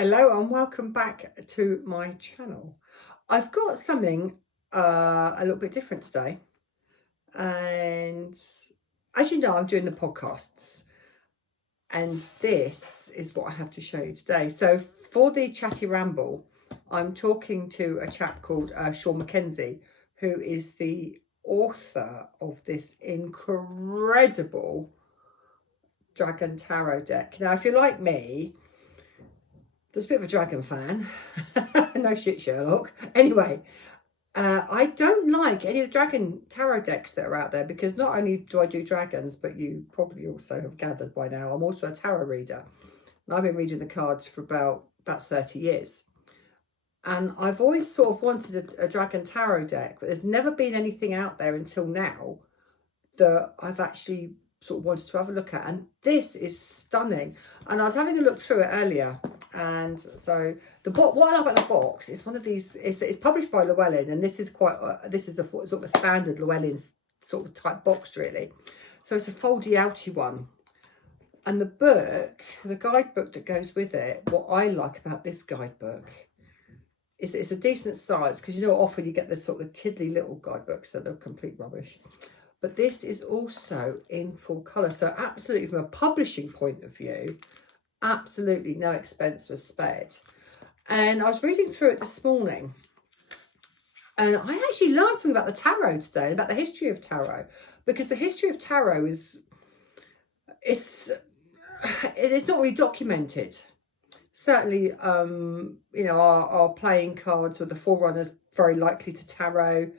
Hello and welcome back to my channel. I've got something a little bit different today, and as you know, I'm doing the podcasts, and this is what I have to show you today. So for the chatty ramble, I'm talking to a chap called Sean Mackenzie, who is the author of this incredible Dragon Tarot deck. Now, if you're like me, there's a bit of a dragon fan. No shit, Sherlock. Anyway, I don't like any of the dragon tarot decks that are out there, because not only do I do dragons, but you probably also have gathered by now, I'm also a tarot reader. And I've been reading the cards for about 30 years. And I've always sort of wanted a dragon tarot deck, but there's never been anything out there until now that I've actually sort of wanted to have a look at, and this is stunning. And I was having a look through it earlier, and so what I love about the box is one of these. It's published by Llewellyn, and this is quite this is a sort of a standard Llewellyn sort of type box, really. So it's a foldy outy one, and the book, the guidebook that goes with it. What I like about this guidebook is it's a decent size, because you know often you get the sort of tiddly little guidebooks that are complete rubbish. But this is also in full colour. So absolutely, from a publishing point of view, absolutely no expense was spared. And I was reading through it this morning, and I actually learned something about the tarot today, about the history of tarot, because the history of tarot it's not really documented. Certainly, you know, our playing cards were the forerunners, very likely to tarot.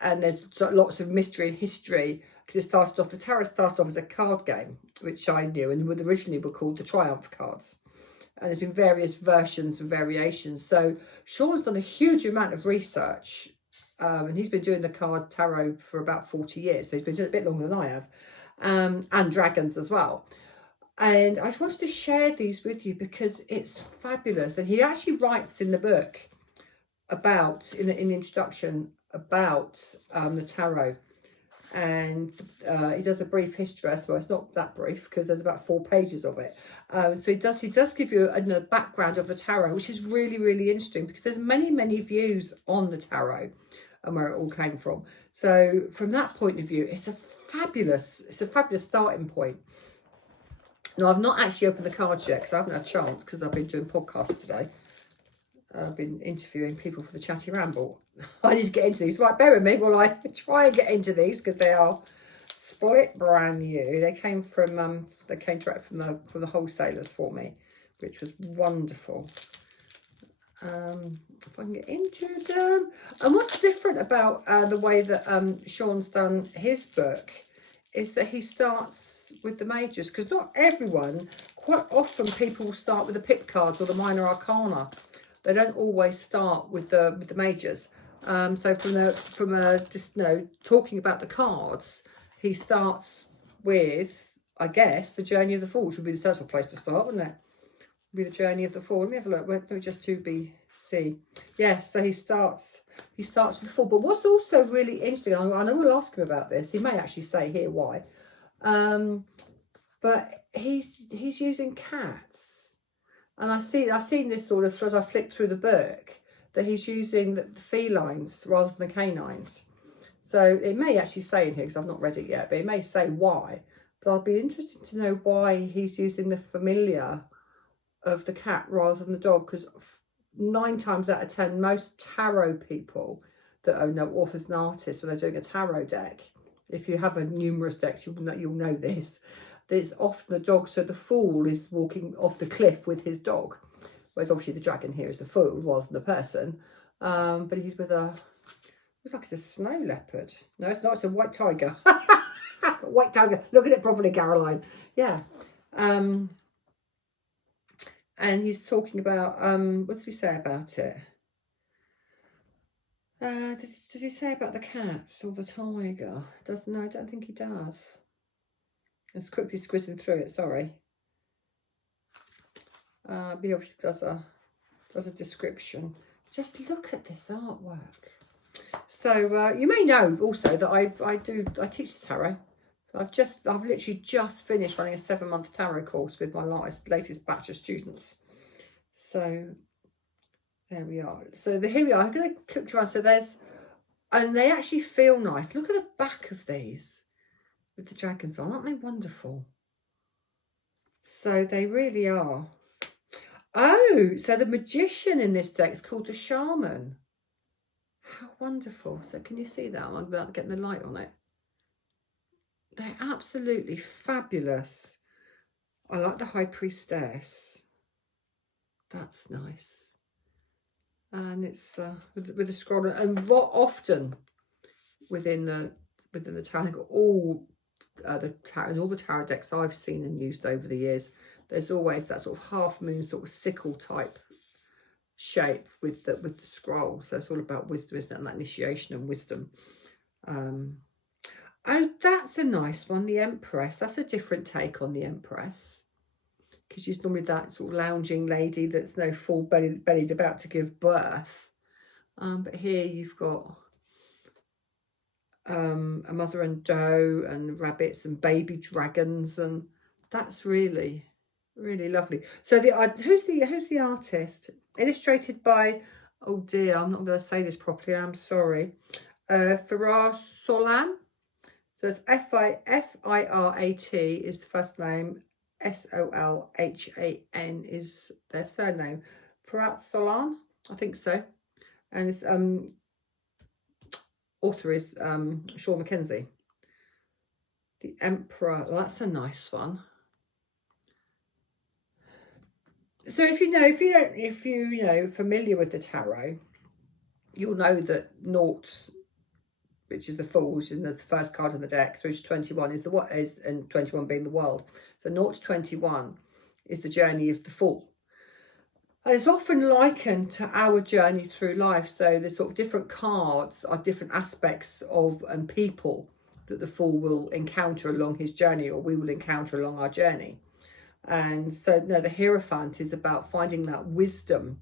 And there's lots of mystery and history, because the tarot started off as a card game, which I knew, and would originally were called the Triumph cards. And there's been various versions and variations. So Sean's done a huge amount of research, and he's been doing the card tarot for about 40 years. So he's been doing it a bit longer than I have, and dragons as well. And I just wanted to share these with you because it's fabulous. And he actually writes in the book about, in the introduction, about the tarot, and he does a brief history. Well, it's not that brief, because there's about 4 pages of it. So he does give you a background of the tarot, which is really, really interesting, because there's many views on the tarot and where it all came from. So from that point of view, it's a fabulous starting point. Now, I've not actually opened the cards yet, because I haven't had a chance, because I've been doing podcasts today. I've been interviewing people for the Chatty Ramble. I need to get into these. Right, bear with me while I try and get into these, because they are split brand new. They came direct from the wholesalers for me, which was wonderful. If I can get into them. And what's different about the way that Sean's done his book is that he starts with the majors, because not everyone, quite often people will start with the pip cards or the minor arcana. They don't always start with the majors. So talking about the cards, he starts with, I guess, the Journey of the Fool, which would be the sensible place to start, wouldn't it? Would be the Journey of the Fool. Let me have a look. Let me just 2BC. Yes, so he starts with the Fool. But what's also really interesting, I know we'll ask him about this. He may actually say here why. But he's using cats. And I've seen this sort of, as I flick through the book, that he's using the felines rather than the canines. So it may actually say in here, because I've not read it yet, but it may say why. But I'd be interested to know why he's using the familiar of the cat rather than the dog, because 9 times out of 10, most tarot people that own authors and artists, when they're doing a tarot deck, if you have a numerous decks, you'll know this. It's often the dog, so the fool is walking off the cliff with his dog, whereas obviously the dragon here is the fool rather than the person. But he's with looks like it's a snow leopard. No, it's not. It's a white tiger. It's a white tiger. Look at it properly, Caroline. Yeah. And he's talking about what does he say about it? Does he say about the cats or the tiger? No, I don't think he does. Let's quickly squizzing through it, sorry. But he obviously does a description. Just look at this artwork. So you may know also that I teach tarot. So I've literally just finished running a 7-month tarot course with my latest batch of students. So there we are. So here we are. I'm going to click around. So there's, and they actually feel nice. Look at the back of these with the dragons on. Aren't they wonderful? So they really are. Oh, so the magician in this deck is called the shaman. How wonderful. So can you see that one without getting the light on it? They're absolutely fabulous. I like the high priestess. That's nice. And it's with the scroll, and what often within the tarot, all the tarot and all the tarot decks I've seen and used over the years, there's always that sort of half moon sort of sickle type shape with the scroll. So it's all about wisdom, isn't it? And that initiation and wisdom. Oh, that's a nice one. The Empress. That's a different take on the Empress, because she's normally that sort of lounging lady that's no full bellied about to give birth. But here you've got a mother and doe and rabbits and baby dragons, and that's really, really lovely. So who's the artist? Illustrated by, oh dear, I'm not going to say this properly, I'm sorry. Firat Solan. So it's Firat is the first name, Solhan is their surname. Firat Solan, I think so. And it's author is Sean Mackenzie. The Emperor. Well, that's a nice one. So if you know familiar with the tarot, you'll know that naught, which is the Fool, which is the first card on the deck, through to 21 is what is, and 21 being the world. So 0 to 21 is the journey of the Fool. And it's often likened to our journey through life. So the sort of different cards are different aspects of and people that the Fool will encounter along his journey, or we will encounter along our journey. And so no, the Hierophant is about finding that wisdom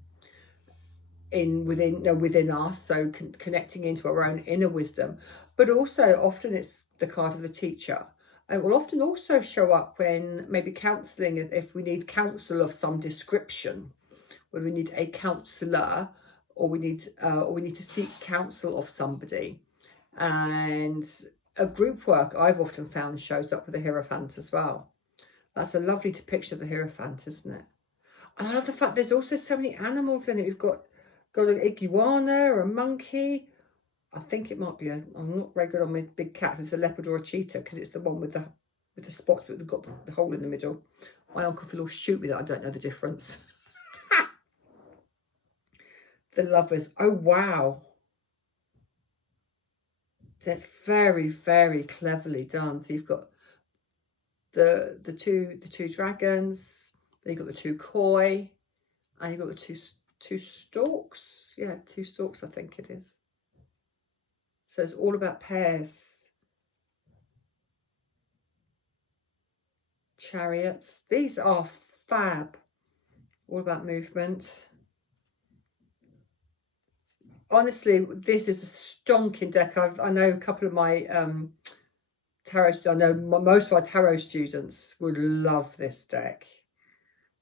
within us, so connecting into our own inner wisdom. But also often it's the card of the teacher. It will often also show up when maybe counselling, if we need counsel of some description, when we need a counsellor, or we need to seek counsel of somebody. And a group work I've often found shows up with the Hierophant as well. That's a lovely depiction of the Hierophant, isn't it? And I love the fact there's also so many animals in it. We've got an iguana or a monkey. I think it might be I'm not very good on my big cat, if it's a leopard or a cheetah, because it's the one with the spots that have got the hole in the middle. My uncle Phil will shoot me that I don't know the difference. The lovers. Oh wow. That's very, very cleverly done. So you've got the two dragons, then you've got the two koi, and you've got the two storks. Yeah, two storks, I think it is. So it's all about pairs. Chariots. These are fab. All about movement. Honestly, this is a stonking deck. I know a couple of my most of my tarot students would love this deck.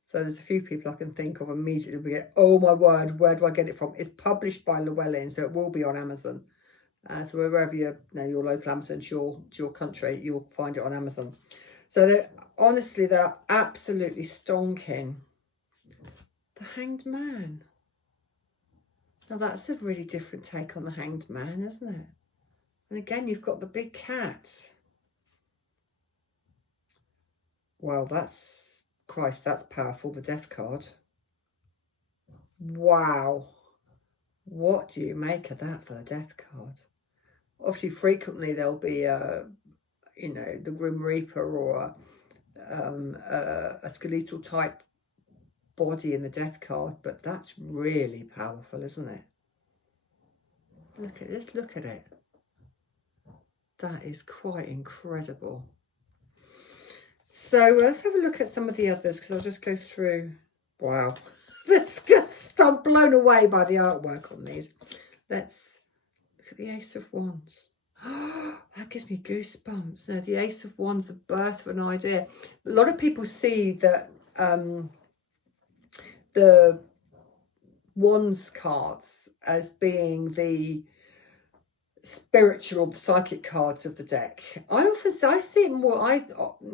So there's a few people I can think of immediately. We get, oh my word, where do I get it from? It's published by Llewellyn, so it will be on Amazon. So wherever your local Amazon to your country, you'll find it on Amazon. So they're absolutely stonking. The Hanged Man. Now that's a really different take on the Hanged Man, isn't it? And again, you've got the big cat. Well, that's powerful, the Death card. Wow. What do you make of that for the Death card? Obviously, frequently there'll be the Grim Reaper or a skeletal type body in the Death card, but that's really powerful, isn't it? Look at this, look at it. That is quite incredible. So let's have a look at some of the others, because I'll just go through. Wow. I'm blown away by the artwork on these. Let's look at the Ace of Wands. That gives me goosebumps. Now, the Ace of Wands, the birth of an idea. A lot of people see that the Wands cards as being the spiritual, the psychic cards of the deck. I see it more, I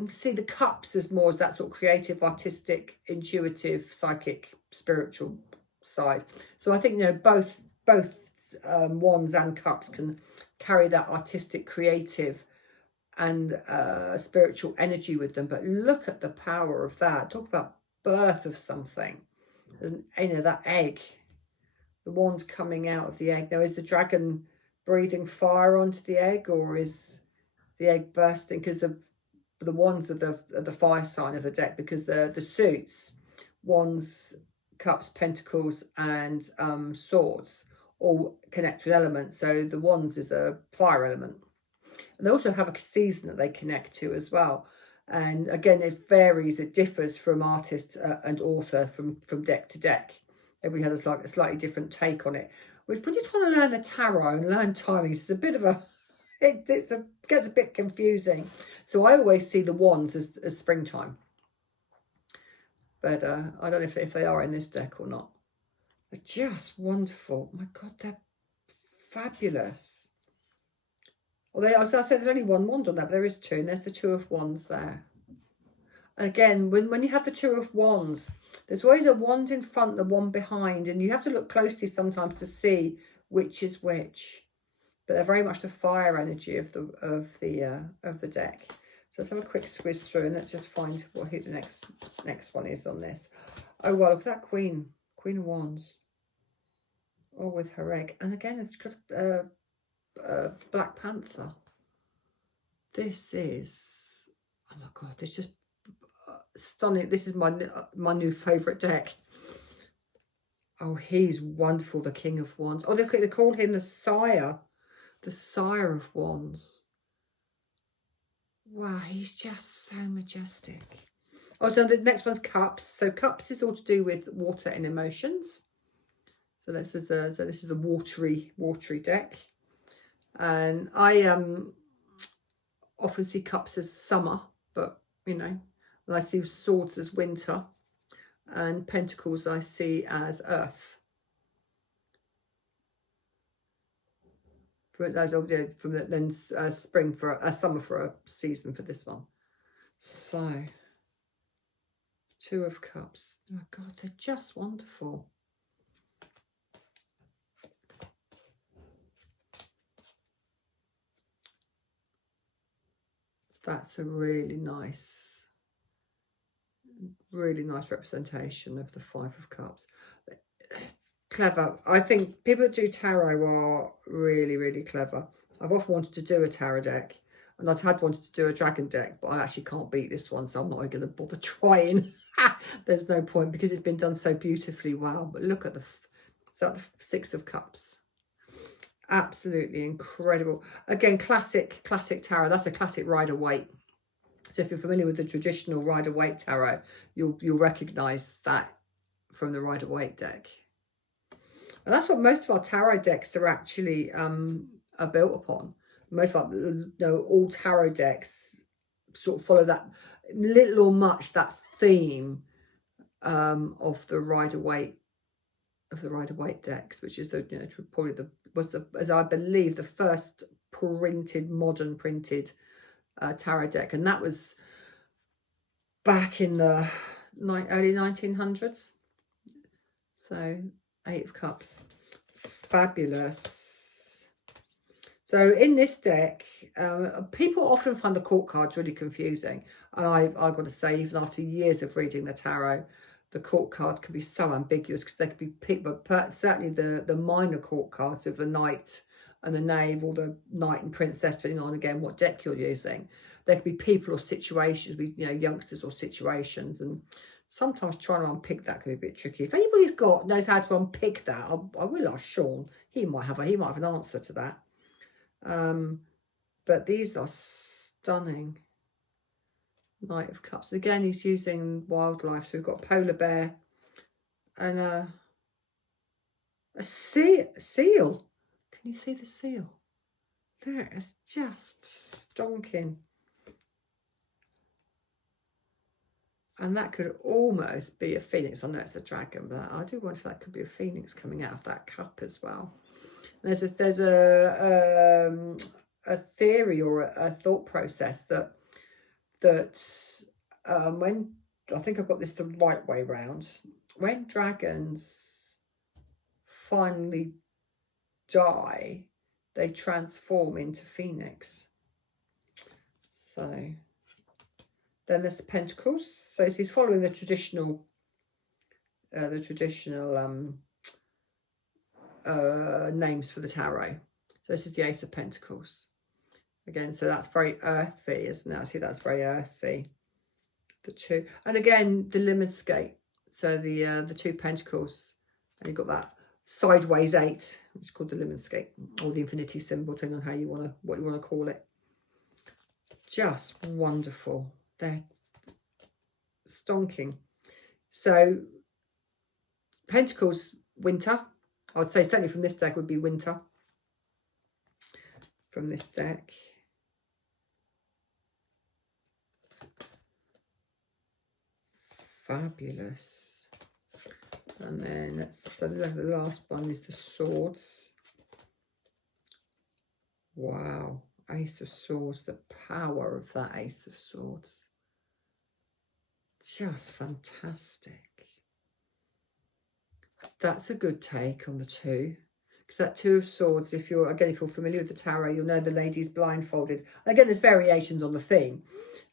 see the cups as more as that sort of creative, artistic, intuitive, psychic, spiritual side. So I think, you know, both wands and cups can carry that artistic, creative and spiritual energy with them. But look at the power of that. Talk about birth of something. You know, that egg, the wands coming out of the egg. Now, is the dragon breathing fire onto the egg, or is the egg bursting? Because the wands are the fire sign of the deck, because the suits, wands, cups, pentacles and swords all connect with elements. So the wands is a fire element, and they also have a season that they connect to as well. And again, it varies, it differs from artist and author from deck to deck. Everybody has like a slightly different take on it. Which, when you're trying to learn the tarot and learn timings, it's a bit of a, it gets a bit confusing. So I always see the wands as springtime. But I don't know if they are in this deck or not. They're just wonderful. My God, they're fabulous. Well, as I said, there's only one wand on that, but there is two, and there's the Two of Wands there. And again, when you have the Two of Wands, there's always a wand in front, the one behind, and you have to look closely sometimes to see which is which. But they're very much the fire energy of the deck. So let's have a quick squiz through, and let's just find who the next one is on this. Oh well, look at that Queen of Wands, all with her egg, and again it's got Black Panther. This is, oh my God, it's just stunning. This is my new favorite deck. Oh, he's wonderful, the King of Wands. Oh, they call him the Sire of Wands. Wow, he's just so majestic. Oh, so the next one's Cups. So Cups is all to do with water and emotions. So this is the watery deck. And I often see Cups as summer, but you know, I see Swords as winter, and Pentacles I see as earth. Then spring for a summer for a season for this one. So Two of Cups. Oh my God, they're just wonderful. That's a really nice representation of the Five of Cups. Clever. I think people that do tarot are really, really clever. I've often wanted to do a tarot deck, and I've wanted to do a dragon deck, but I actually can't beat this one, so I'm not going to bother trying. There's no point, because it's been done so beautifully well. But look at the Six of Cups. Absolutely incredible. Again, classic tarot. That's a classic Rider-Waite. So if you're familiar with the traditional Rider-Waite tarot, you'll recognise that from the Rider-Waite deck. And that's what most of our tarot decks are actually are built upon. Most of our, all tarot decks sort of follow that little or much that theme of the Rider-Waite decks, which is probably as I believe the first modern printed tarot deck, and that was back in the early 1900s. So Eight of Cups, fabulous. So in this deck, people often find the court cards really confusing, and I've got to say, even after years of reading the tarot, the court cards can be so ambiguous, because they could be people, but certainly the minor court cards of the Knight and the Knave, or the Knight and Princess, depending on again what deck you're using. They could be people or situations, youngsters or situations, and sometimes trying to unpick that can be a bit tricky. If anybody's knows how to unpick that, I will ask Sean. He might have an answer to that. But these are stunning. Knight of Cups. Again, he's using wildlife. So we've got polar bear and a seal. Can you see the seal? There, it's just stonking. And that could almost be a phoenix. I know it's a dragon, but I do wonder if that could be a phoenix coming out of that cup as well. There's a theory or a thought process that when, I think I've got this the right way round, when dragons finally die, they transform into phoenix. So then there's the pentacles. So he's following the traditional names for the tarot. So this is the Ace of Pentacles again. So that's very earthy, isn't it? I see that's very earthy. The two, and again the Limonskate. So the 2 pentacles, and you've got that sideways 8, which is called the Limonskate, or the infinity symbol, depending on how you want to, what you want to call it. Just wonderful. They're stonking. So pentacles, winter. I would say certainly from this deck would be winter. From this deck. Fabulous. And then so the last one is the swords. Wow. Ace of Swords, the power of that Ace of Swords. Just fantastic. That's a good take on the 2. Because that 2 of Swords, if you're familiar with the tarot, you'll know the lady's blindfolded. Again, there's variations on the theme.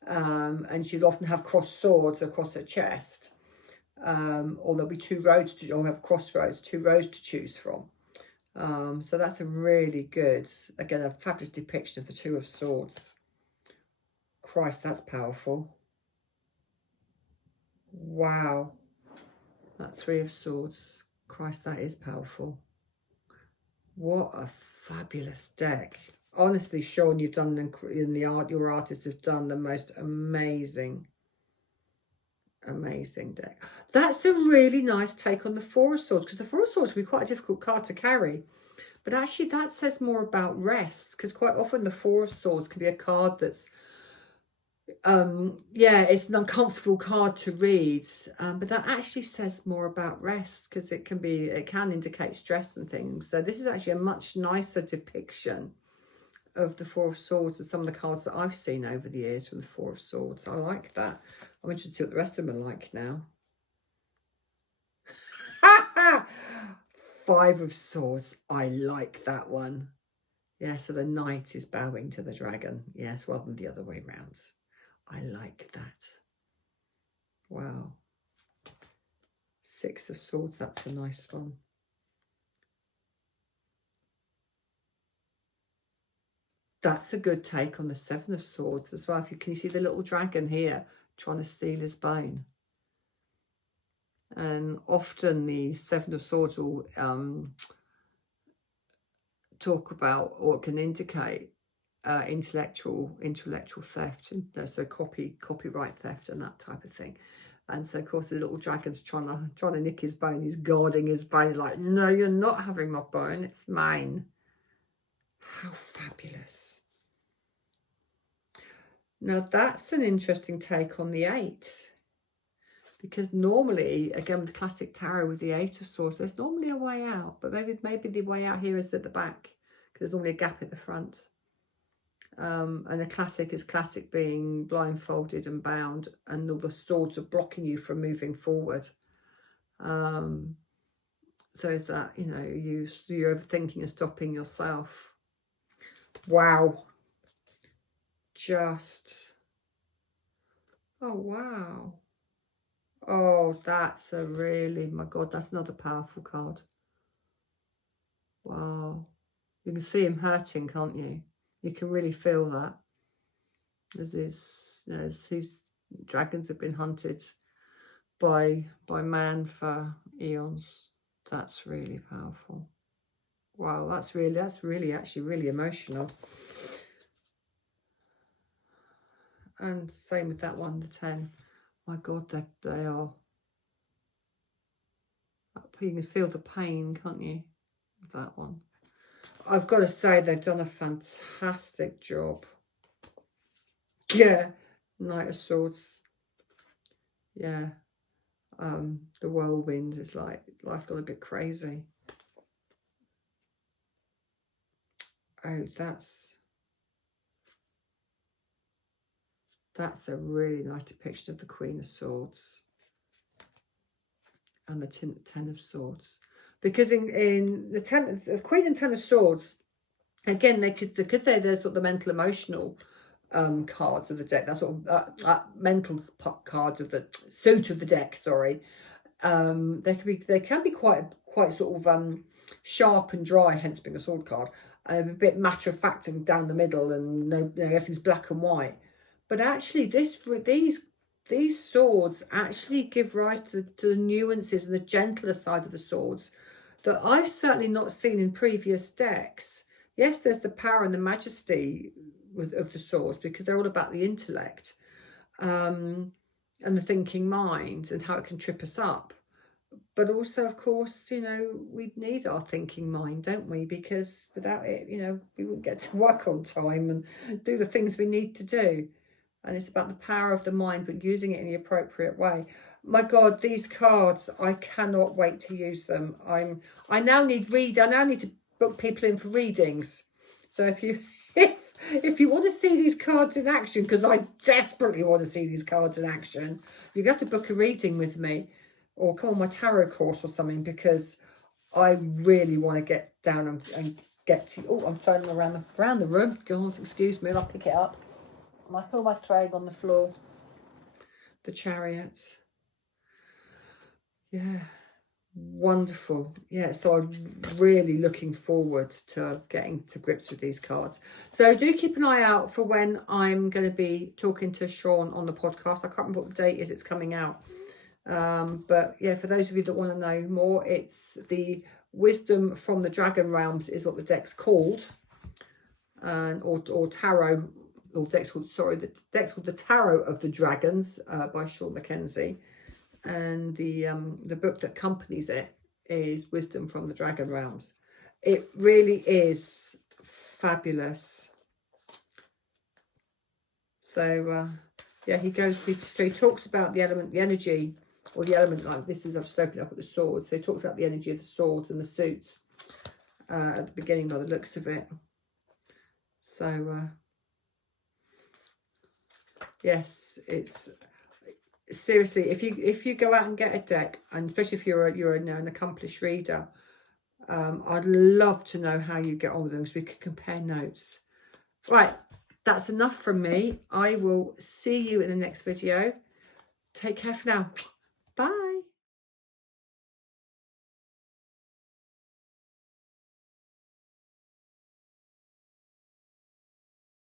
And she'll often have crossed swords across her chest. Or there'll be 2 roads to, or have crossroads, 2 roads to choose from. So that's a really good, again, a fabulous depiction of the 2 of Swords. Christ, that's powerful. Wow. That 3 of Swords. Christ, that is powerful. What a fabulous deck. Honestly, Sean, you've done in the art, your artists have done the most amazing deck. That's a really nice take on the 4 of Swords, because the 4 of Swords can be quite a difficult card to carry. But actually that says more about rest, because quite often the 4 of Swords can be a card that's, yeah, it's an uncomfortable card to read. But that actually says more about rest, because it can indicate stress and things. So this is actually a much nicer depiction of the 4 of Swords than some of the cards that I've seen over the years from the 4 of Swords. I like that. I'm interested to see what the rest of them are like now. 5 of Swords. I like that one. Yeah, so the knight is bowing to the dragon. Yes, rather than the other way round. I like that. Wow. 6 of Swords. That's a nice one. That's a good take on the 7 of Swords as well. Can you see the little dragon here trying to steal his bone? And often the 7 of Swords will talk about, or can indicate, intellectual theft, and so copyright theft and that type of thing. And so of course the little dragon's trying to nick his bone. He's guarding his bone. He's like, no, you're not having my bone, it's mine. How fabulous. Now that's an interesting take on the 8, because normally, again, with the classic tarot with the 8 of Swords, there's normally a way out, but maybe the way out here is at the back, because there's normally a gap at the front. And a classic is classic being blindfolded and bound, and all the swords are blocking you from moving forward. So is that, you know, you're overthinking and stopping yourself. Wow. Just, oh wow. Oh, that's a really, my God, that's another powerful card. Wow. You can see him hurting, can't you? You can really feel that. As these dragons have been hunted by man for eons. That's really powerful. Wow, that's really actually really emotional. And same with that one, the 10. My God, they are. You can feel the pain, can't you? With that one. I've got to say, they've done a fantastic job. Yeah, Knight of Swords. Yeah. The whirlwind is like, life's got a bit crazy. Oh, that's a really nice depiction of the Queen of Swords and the Ten of Swords. Because in the Queen and Ten of Swords, again, because they're sort of the mental emotional cards of the deck. That's sort of mental cards of the suit of the deck. Sorry, they can be quite sort of sharp and dry. Hence being a sword card. A bit matter of fact and down the middle, and everything's black and white. But actually, these swords actually give rise to the nuances and the gentler side of the swords that I've certainly not seen in previous decks. Yes, there's the power and the majesty of the swords because they're all about the intellect and the thinking mind and how it can trip us up. But also, of course, we need our thinking mind, don't we? Because without it, we wouldn't get to work on time and do the things we need to do. And it's about the power of the mind, but using it in the appropriate way. My God, these cards, I cannot wait to use them. I now need to book people in for readings. So if you want to see these cards in action, because I desperately want to see these cards in action, you have to book a reading with me or come on my tarot course or something, because I really want to get down and get to... Oh, I'm throwing them around the room. Go on, excuse me, and I'll pick it up. I feel my tray on the floor. The Chariots. Yeah, wonderful. Yeah, so I'm really looking forward to getting to grips with these cards. So do keep an eye out for when I'm going to be talking to Sean on the podcast. I can't remember what the date is it's coming out. But yeah, for those of you that want to know more, it's the Wisdom from the Dragon Realms is what the deck's called. Or Tarot. Or the deck's called the Tarot of the Dragons by Sean Mackenzie. And the book that accompanies it is Wisdom from the Dragon Realms. It really is fabulous. So yeah, he talks about the element, the energy, or the element, like this is, I've just opened up with the swords. So he talks about the energy of the swords and the suits at the beginning by the looks of it. So yes, it's seriously, if you go out and get a deck, and especially if you're an accomplished reader, I'd love to know how you get on with them, so we could compare notes. Right, that's enough from me. I will see you in the next video. Take care for now. Bye.